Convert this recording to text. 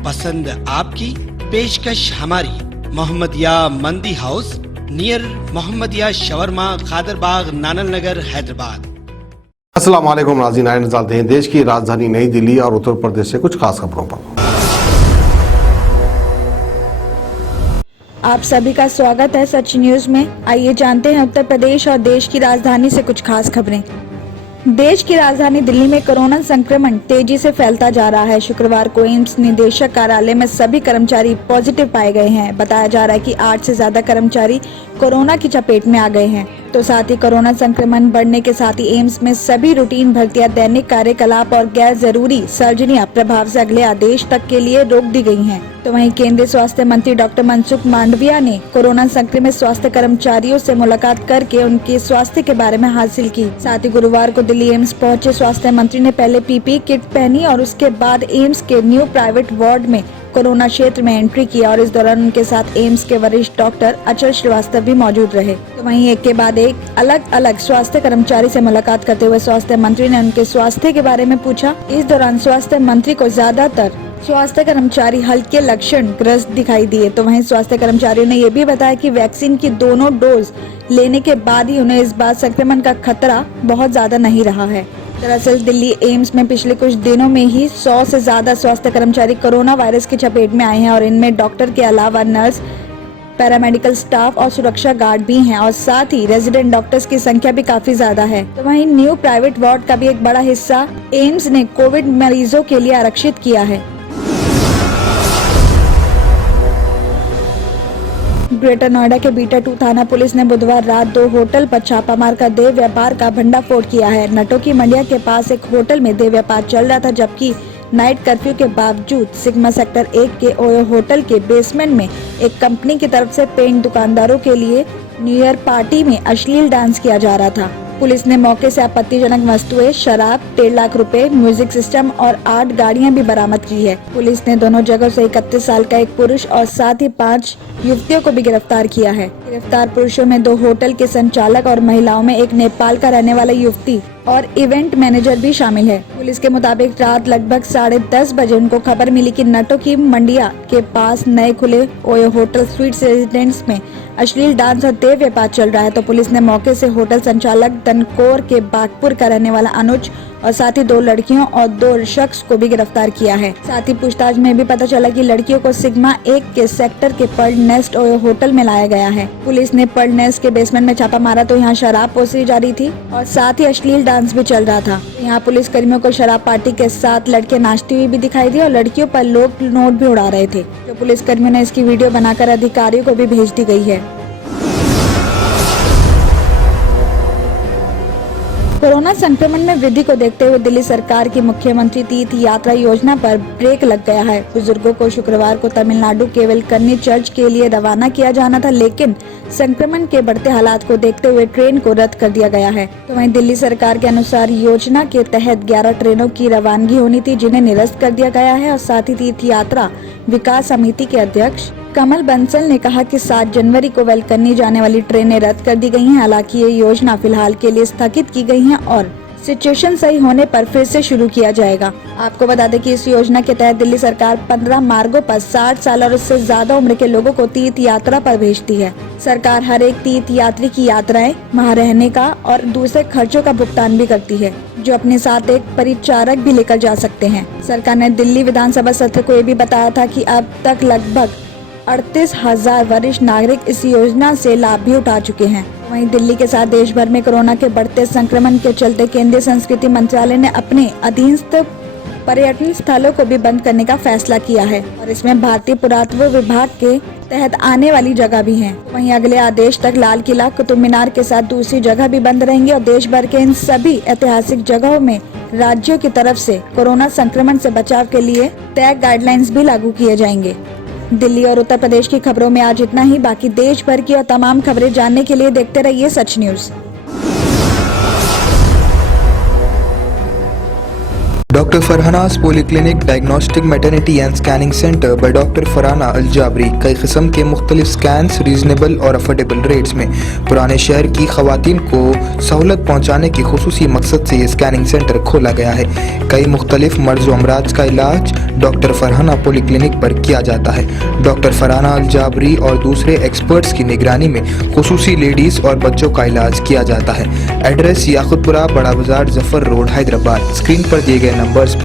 पसंद आपकी, पेशकश हमारी। मोहम्मदिया मंदी house, near Mohammadia shawarma, Khadarbagh, नानल नगर, हैदराबाद। अस्सलाम वालेकुम नाज़रीन, आइए नज़र डालते हैं देश की राजधानी नई दिल्ली और उत्तर प्रदेश से कुछ खास खबरों पर। आप सभी का स्वागत है सच न्यूज में। आइए जानते हैं उत्तर प्रदेश और देश की राजधानी से कुछ खास खबरें। देश की राजधानी दिल्ली में कोरोना संक्रमण तेजी से फैलता जा रहा है। शुक्रवार को एम्स निदेशक कार्यालय में सभी कर्मचारी पॉजिटिव पाए गए हैं। बताया जा रहा है कि 8 से ज्यादा कर्मचारी कोरोना की चपेट में आ गए हैं। तो साथ ही कोरोना संक्रमण बढ़ने के साथ ही एम्स में सभी रूटीन भर्तियां, दैनिक कार्यकलाप और गैर जरूरी सर्जरियां प्रभाव से अगले आदेश तक के लिए रोक दी गई हैं। तो वहीं केंद्रीय स्वास्थ्य मंत्री डॉक्टर मनसुख मांडविया ने कोरोना संक्रमित स्वास्थ्य कर्मचारियों से मुलाकात करके उनके स्वास्थ्य के बारे में हासिल की। साथ ही गुरुवार को दिल्ली एम्स पहुंचे स्वास्थ्य मंत्री ने पहले पीपीई किट पहनी और उसके बाद एम्स के न्यू प्राइवेट वार्ड में कोरोना क्षेत्र में एंट्री किया और इस दौरान उनके साथ एम्स के वरिष्ठ डॉक्टर अचल श्रीवास्तव भी मौजूद रहे। तो वहीं एक के बाद एक अलग अलग स्वास्थ्य कर्मचारी से मुलाकात करते हुए स्वास्थ्य मंत्री ने उनके स्वास्थ्य के बारे में पूछा। इस दौरान स्वास्थ्य मंत्री को ज्यादातर स्वास्थ्य कर्मचारी हल्के लक्षण ग्रस्त दिखाई दिए। तो वहीं स्वास्थ्य कर्मचारियों ने ये भी बताया कि वैक्सीन की दोनों डोज लेने के बाद ही उन्हें इस बार संक्रमण का खतरा बहुत ज्यादा नहीं रहा है। दरअसल दिल्ली एम्स में पिछले कुछ दिनों में ही 100 से ज्यादा स्वास्थ्य कर्मचारी कोरोना वायरस की चपेट में आए हैं और इनमें डॉक्टर के अलावा नर्स, पैरामेडिकल स्टाफ और सुरक्षा गार्ड भी हैं और साथ ही रेजिडेंट डॉक्टर्स की संख्या भी काफी ज्यादा है। तो वहीं न्यू प्राइवेट वार्ड का भी एक बड़ा हिस्सा एम्स ने कोविड मरीजों के लिए आरक्षित किया है। ग्रेटर नोएडा के बीटा 2 थाना पुलिस ने बुधवार रात 2 होटल पर छापा मारकर देह व्यापार का भंडाफोड़ किया है। नटों की मंडिया के पास एक होटल में देह व्यापार चल रहा था, जबकि नाइट कर्फ्यू के बावजूद सिग्मा सेक्टर 1 के ओयो होटल के बेसमेंट में एक कंपनी की तरफ से पेंट दुकानदारों के लिए न्यू ईयर पार्टी में अश्लील डांस किया जा रहा था। पुलिस ने मौके से आपत्तिजनक वस्तुएं, शराब, 1.5 लाख रुपए, म्यूजिक सिस्टम और 8 गाड़ियां भी बरामद की है। पुलिस ने दोनों जगहों से 31 साल का एक पुरुष और साथ ही 5 युवतियों को भी गिरफ्तार किया है। गिरफ्तार पुरुषों में 2 होटल के संचालक और महिलाओं में एक नेपाल का रहने वाला युवती और इवेंट मैनेजर भी शामिल है। पुलिस के मुताबिक रात लगभग 10:30 बजे उनको खबर मिली कि नटों की मंडिया के पास नए खुले ओयो होटल स्वीट्स रेजिडेंस में अश्लील डांस और देह व्यापार चल रहा है। तो पुलिस ने मौके से होटल संचालक दनकोर के बागपुर का रहने वाला अनुज और साथ ही 2 लड़कियों और 2 शख्स को भी गिरफ्तार किया है। साथ ही पूछताछ में भी पता चला कि लड़कियों को सिग्मा 1 के सेक्टर के पर्ल नेस्ट ओयो होटल में लाया गया है। पुलिस ने पर्ल नेस्ट के बेसमेंट में छापा मारा तो यहाँ शराब पोसी जा रही थी और साथ ही अश्लील डांस भी चल रहा था। यहाँ पुलिस कर्मियों को शराब पार्टी के साथ लड़के नाचती हुई भी दिखाई दी और लड़कियों पर लोग नोट भी उड़ा रहे थे। तो पुलिस कर्मियों ने इसकी वीडियो बनाकर अधिकारियों को भी भेज दी गई है। कोरोना संक्रमण में वृद्धि को देखते हुए दिल्ली सरकार की मुख्यमंत्री तीर्थ यात्रा योजना पर ब्रेक लग गया है। बुजुर्गों को शुक्रवार को तमिलनाडु केवल कन्नी चर्च के लिए रवाना किया जाना था, लेकिन संक्रमण के बढ़ते हालात को देखते हुए ट्रेन को रद्द कर दिया गया है। तो वहीं दिल्ली सरकार के अनुसार योजना के तहत 11 ट्रेनों की रवानगी होनी थी, जिन्हें निरस्त कर दिया गया है। और साथ ही तीर्थ यात्रा विकास समिति के अध्यक्ष कमल बंसल ने कहा कि 7 जनवरी को वेलकन्नी जाने वाली ट्रेनें रद्द कर दी गई हैं। हालांकि ये योजना फिलहाल के लिए स्थगित की गई है और सिचुएशन सही होने पर फिर से शुरू किया जाएगा। आपको बता दें कि इस योजना के तहत दिल्ली सरकार 15 मार्गों पर 60 साल और उससे ज्यादा उम्र के लोगों को तीर्थ यात्रा पर भेजती है। सरकार हर एक तीर्थ यात्री की यात्राएं, वहां रहने का और दूसरे खर्चों का भुगतान भी करती है, जो अपने साथ एक परिचारक भी लेकर जा सकते हैं। सरकार ने दिल्ली विधानसभा सत्र को ये भी बताया था कि अब तक लगभग 38,000 वरिष्ठ नागरिक इस योजना से लाभ भी उठा चुके हैं। वहीं दिल्ली के साथ देश भर में कोरोना के बढ़ते संक्रमण के चलते केंद्रीय संस्कृति मंत्रालय ने अपने अधीनस्थ पर्यटन स्थलों को भी बंद करने का फैसला किया है और इसमें भारतीय पुरातत्व विभाग के तहत आने वाली जगह भी हैं। वहीं अगले आदेश तक लाल किला, कुतुब मीनार के साथ दूसरी जगह भी बंद रहेंगी और देश भर के इन सभी ऐतिहासिक जगहों में राज्यों की तरफ से कोरोना संक्रमण से बचाव के लिए तय गाइडलाइंस भी लागू किए जाएंगे। दिल्ली और उत्तर प्रदेश की खबरों में आज इतना ही। बाकी देश भर की और तमाम खबरें जानने के लिए देखते रहिए Sach news. Doctor Farhana's polyclinic diagnostic maternity and scanning centre by doctor Farhana Al Jabri कई किस्म के मुख्तलिफ स्कैन्स रीजनेबल और अफोर्डेबल रेट्स में पुराने शहर की खवातीन को सहूलत पहुँचाने के खुसूसी मकसद से ये स्कैनिंग सेंटर खोला गया है। कई मुख्तलिफ मर्ज व अमराज का इलाज डॉक्टर फरहाना पॉलीक्लिनिक पर किया जाता है। डॉक्टर फरहाना अल-जाबरी और दूसरे एक्सपर्ट्स की निगरानी में खुसूसी लेडीज़ और बच्चों का इलाज किया जाता है। एड्रेस याकुतपुरा, बड़ा बाजार, जफर रोड, हैदराबाद। स्क्रीन पर दिए गए नंबर्स